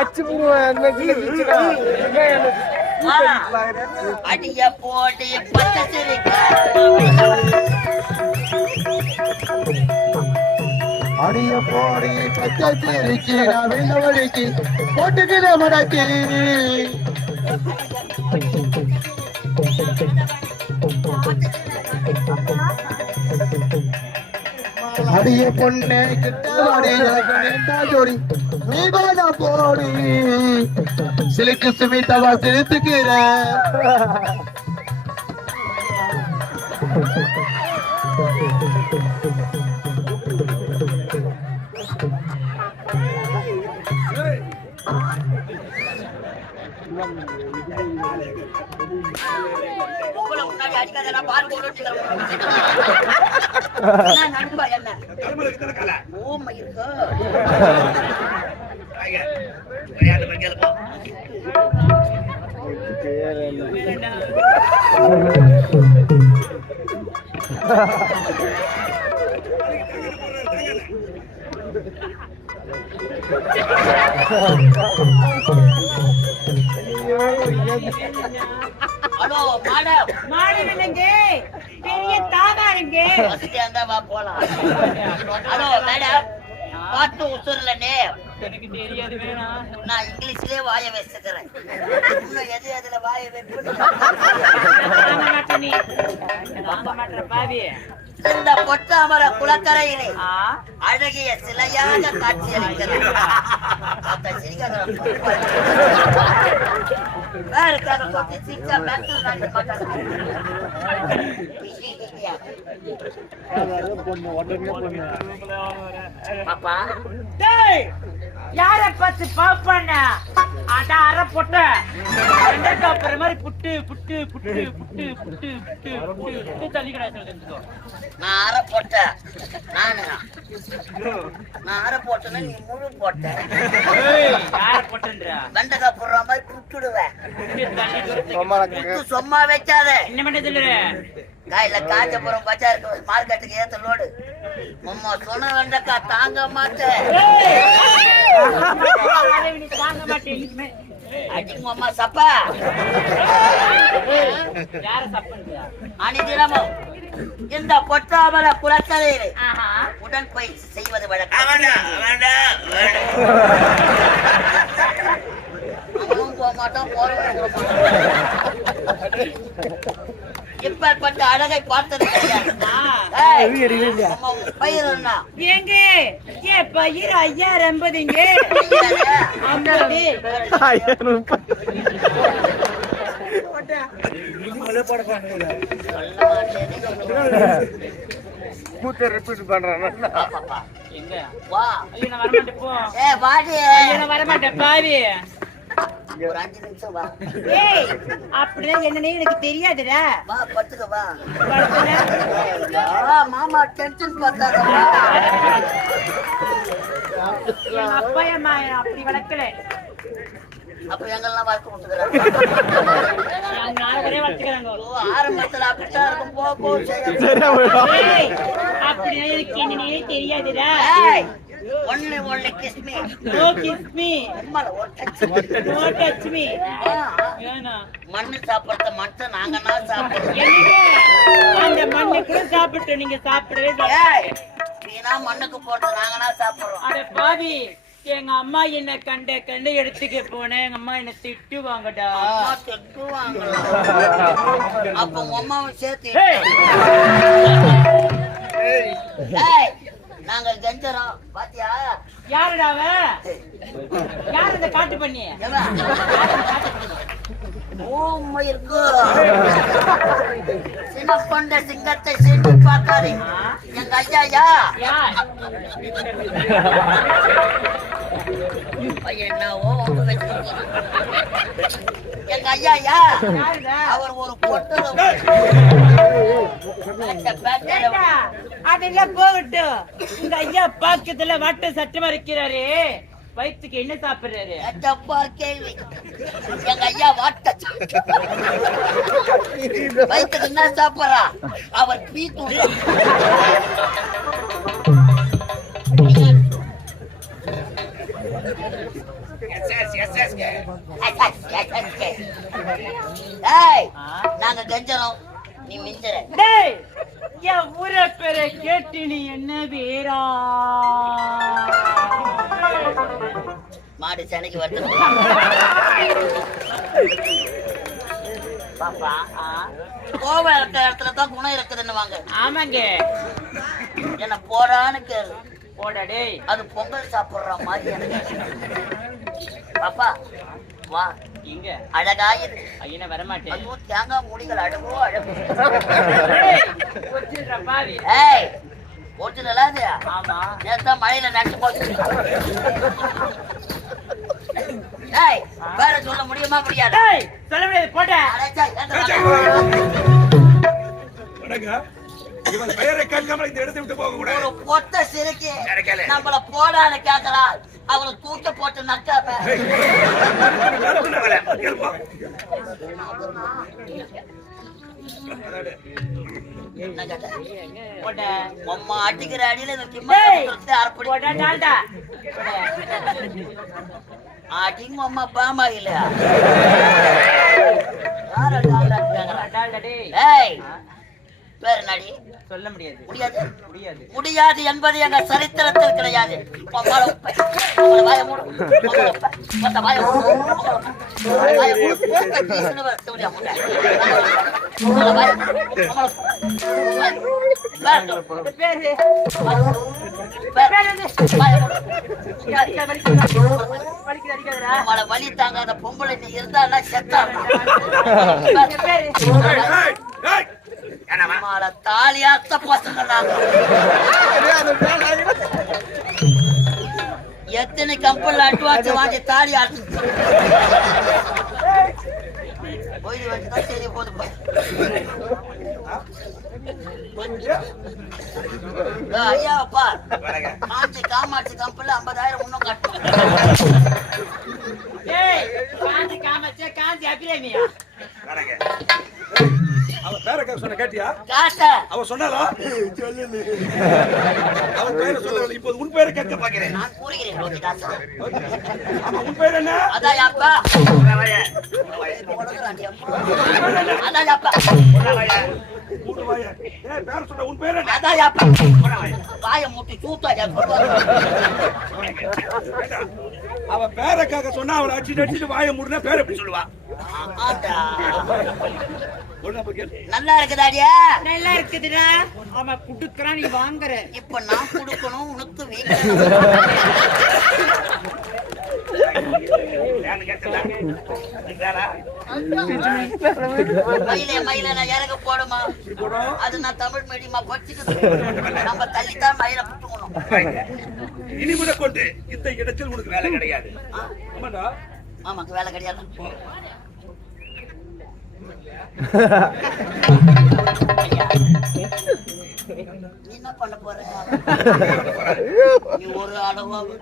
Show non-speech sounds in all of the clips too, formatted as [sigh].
அச்சு போடுவேன் அடிய போடி பச்சை அடிய போடி பச்சரிக்கு நான் வெள்ளவழிக்கு போட்டுக்கிற மடக்கி. அடிய பொண்ணு கிட்ட வாடி ஜோடி. நீதான போடி. சிலுக்கு சுமித்தவா சிரித்துக்கிற நண்பா என்ன? இருக்கோ [laughs] பெரிய தாவா இருக்கு போலாம் மேடம் காட்டு உசுர்லனே எனக்கு தெரியாது நான் இங்கிலீஷ்லயே வாய வச்சுக்கிறேன். இன்னும் எது அதுல வாய வைப்பு பாவி. இந்த பொட்டாமர குளக்கரையிலே அழகிய சிலையாக காட்சியளிக்கிறார் பாப்பா. யார பார்த்து பாப்பான அட அற பொட்ட. வெண்டைக்காய் மாதிரி புட்டு புட்டு புட்டு புட்டு புட்டு புட்டு புட்டு. புட்டு நான் அரை போட்டேன் நானு நான் அரை போட்டேன்னா நீ முழு போட்ட. யார பொட்டன்றா? வெண்டைக்காய் போடுற மாதிரி புட்டுடுவேன். புட்டு புட்டு சும்மா வைக்காத என்ன பண்ண சொல்லுற? இல்ல காஞ்சபுரம் பஜாருக்கு மார்க்கெட்டுக்கு ஏத்த லோடு. உம்மா சொன்ன வேண்டக்கா தாங்க மாட்டேன். அடிங்கம்மா சப்பா. அணிதினமும் இந்த பொட்டாமல குளத்தலையில் உடன் போய் செய்வது வழக்கம். போக மாட்டோம் போறவங்க இப்பேற்பட்ட அழகை பார்த்தது பயிரண்ணா ஏங்க பயிர் ஐயாயிரம் எண்பதுங்க. கூத்த ரிப்பீட் பண்றான். எங்க வா வரமாட்டேன் ஒரு அஞ்சு எனக்கு தெரியாதுடா. வா படுத்துக்க மாமா டென்ஷன் பார்த்தாங்க அப்பா அம்மா அப்படி வளர்க்கல. அப்ப எங்கெல்லாம் வாழ்க்கை கொடுத்துக்கிறாங்க ஆரம்பத்துல அப்படித்தான் இருக்கும். போ போ சரி அப்படி எனக்கு என்னன்னே தெரியாதுடா. Only only kiss me no kiss me அம்மா நோ டச் மீ மண்ணு சாப்பிடுற மச்ச நாங்க நான் சாப்பிடுறோம். அந்த மண்ணு கூட சாப்பிட்டு நீங்க சாப்பிடுறே நீனா மண்ணுக்கு போறது நாங்க நான் சாப்பிடுறோம். அட பாவி எங்க அம்மா என்ன கண்ட கண்டு எடுத்துக்க போனேன். எங்க அம்மா என்ன திட்டுவாங்கடா. அம்மா திட்டுவாங்களா அப்ப உங்க அம்மாவும் சேர்த்து ஏய் நாங்கள் கெஞ்சறோம் பாத்தியா? யாருடா அவ? யார் இந்த காட்டு பண்ணி? ஊமையிற்கு சினப்பொண்ட சிங்கத்தை சேர்ந்து பார்க்காரு எங்க ஐயாயா? என்னவோ எங்க ஐயாயா? அவர் ஒரு பொட்டு அதெல்லாம் போகட்டும். உங்க ஐயா பாக்கத்துல வட்ட சட்டம் இருக்கிறாரு. வயிற்றுக்கு என்ன சாப்பிடுறாரு? கேள்வி. எங்க ஐயா வாட்ட வயிற்றுக்கு என்ன சாப்பிடுறா? அவர் பீ நாங்க கெஞ்சறோம். நீ மிஞ்சற. டேய் என் ஊர பேரை கேட்டு நீ என்ன பேரா மாடு சென்னைக்கு வருது. பாப்பா ஆ, கோவம் இருக்கிற இடத்துல தான் குணம் இருக்குதுன்னு வாங்க ஆமாங்க. என்ன போடான்னு கேளு. போடா டேய். அது பொங்கல் சாப்பிடுற மாதிரி எனக்கு. பாப்பா வா. இங்க. அழகாயிரு ஐயனை வரமாட்டேன். தேங்காய் மூடிகள் அழகோ அழகு. ஏய் ஒரிஜினலா ஆமா. நேத்தா மழையில நட்டு போச்சு. ஏய் வேற சொல்ல முடியுமா முடியாதா? சொல்ல. இவன் பெயரை கேட்காமல் இந்த இடத்தை விட்டு போக கூடாது ஒரு பொட்ட சிறுக்கி. நம்மள போடான்னு கேக்குறா அவளை தூக்க போட்டு? போட அம்மா அடிக்கிற அடியில இந்த டேய் திம்மத்தை அறுப்படி போடா டால்டா அடிங்க அம்மா பாமா இல்ல யார டாக்டர் கேக்குறா? டால்டா டேய் ஏய் பேரு நடி சொல்ல முடியாது. முடியாது? முடியாது. முடியாது என்பது எங்க சரித்திரத்தில் கிடையாது. வலி தாங்காத பொம்பளை நீ இருந்தான்னா செத்தா. உம்மால தாலியாத்த பசங்க நாங்க எத்தனை கம்பெனில அட்வான்ஸ் வாங்கி தாலி ஆட்டு போய் வச்சுதான் சரி போது ஐயாப்பா. காஞ்சி காமாட்சி கம்பெனில ஐம்பதாயிரம் இன்னும் கட்டணும். காந்தி காமச்சே காந்தி அபிராமியா? சொன்ன கேட்டியா? காட்ட அவன் சொன்னாலா அவன் பேரை சொல்லவில்லை இப்போது உன் பேரை கேட்க பார்க்கிறேன். நான் கூறுகிறேன் ரோகிதாசா ஆமா உன் பேர் என்ன? அதான் அப்பா அதான் அப்பா உன் பேர் என்ன? அதான் அப்பா வாய முட்டி சூத்தா அவன் பேரை கேட்க சொன்னா அவன் அடிச்சுட்டு அடிச்சுட்டு வாயை மூடுனா பேரை எப்படி சொல்லுவா. நல்லா இருக்குதாடியா நல்லா இருக்குதுடா. அவன் குடுக்குறான் நீ வாங்குற. இப்ப நான் கொடுக்கணும் உனக்கு வீட்டு ஏன்னு கேட்கல? கேட்டா? மயிலே மயில நான் இறங்க போடுமா. அது நான் தமிழ் மீடியமா படிச்சுக்கிட்டு நம்ம தள்ளித்தான் மயில புட்டுக்கணும் இனிமுறை கொண்டு இந்த இடத்தில் உனக்கு வேலை கிடையாது. ஆமாக்கு வேலை கிடையாது. ஐயா, [laughs] நீ என்ன பண்ண போற நீ ஒரு அளவாவது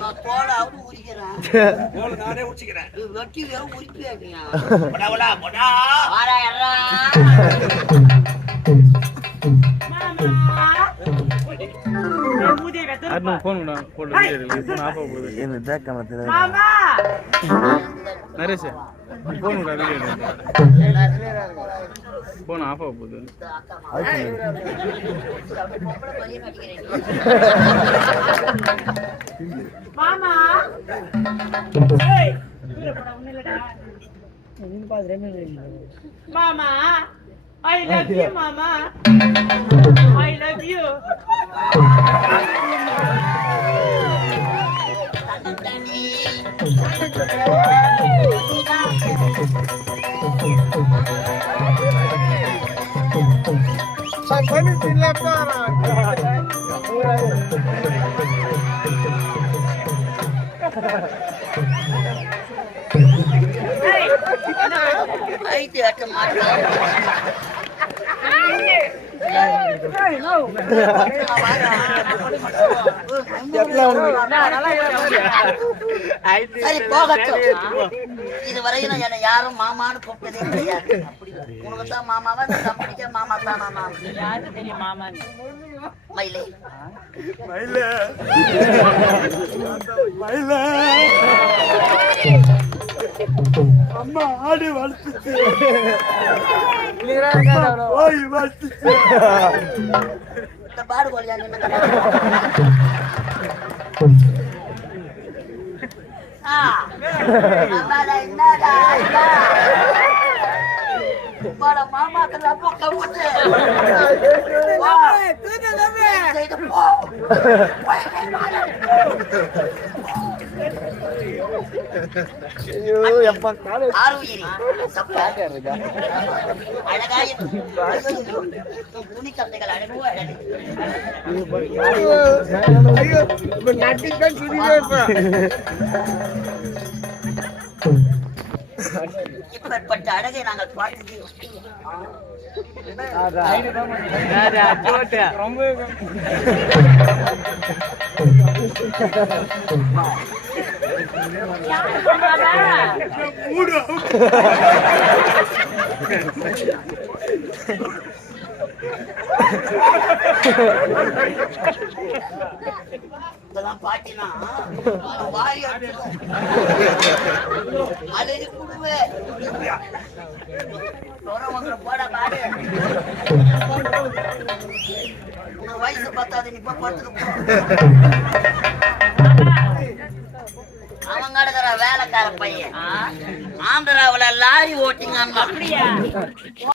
நான் தோலாவது உரிக்கிறேன் நானே நீ வெட்டி உரிப்பியா போடா போடா வாடா எறா ஃபோன் ஆஃப் ஆக போகுது. மாமா. மாமா. ஐ லவ் யூ மாமா. I love you Thank you. ஐட்டு அட்ட மாட்டேன் ஏய், no. நான் நல்லா இருக்கிறேன். சரி போகட்டும். இதுவரையும் என்னை யாரும் மாமான்னு கூப்பிட்டதே கிடையாது. உனக்கு தான் மாமாவா மாமா தான் மாமா? யாருக்கு தெரியும் மயிலே. அம்மா ஆடு வளர்த்துச்சு. போய் வளர்த்துச்சு. நின்று ஆ அம்மாடா, என்னடா, என்ன? உம்மாடா, மாமாக்கு நான் பொக்க போட்டு. வா. செய்து போ. ஆறுயிரி. சப்ப. அழகாய் ஐயோ, துணி கந்தைகள் அழகோ அழகு இப்பேற்பட்ட அழகை நாங்கள் பார்த்தது? இதெல்லாம் [laughs] பாட்டினா வாரி அடிச்சிடும். அலறி குடுவே உங்களை போட பாடு வயசு பத்தாது நீ படுத்துக்க [laughs] இருக்கிற பையன் ஆந்திராவுல லாரி ஓட்டிங்க அப்படியா?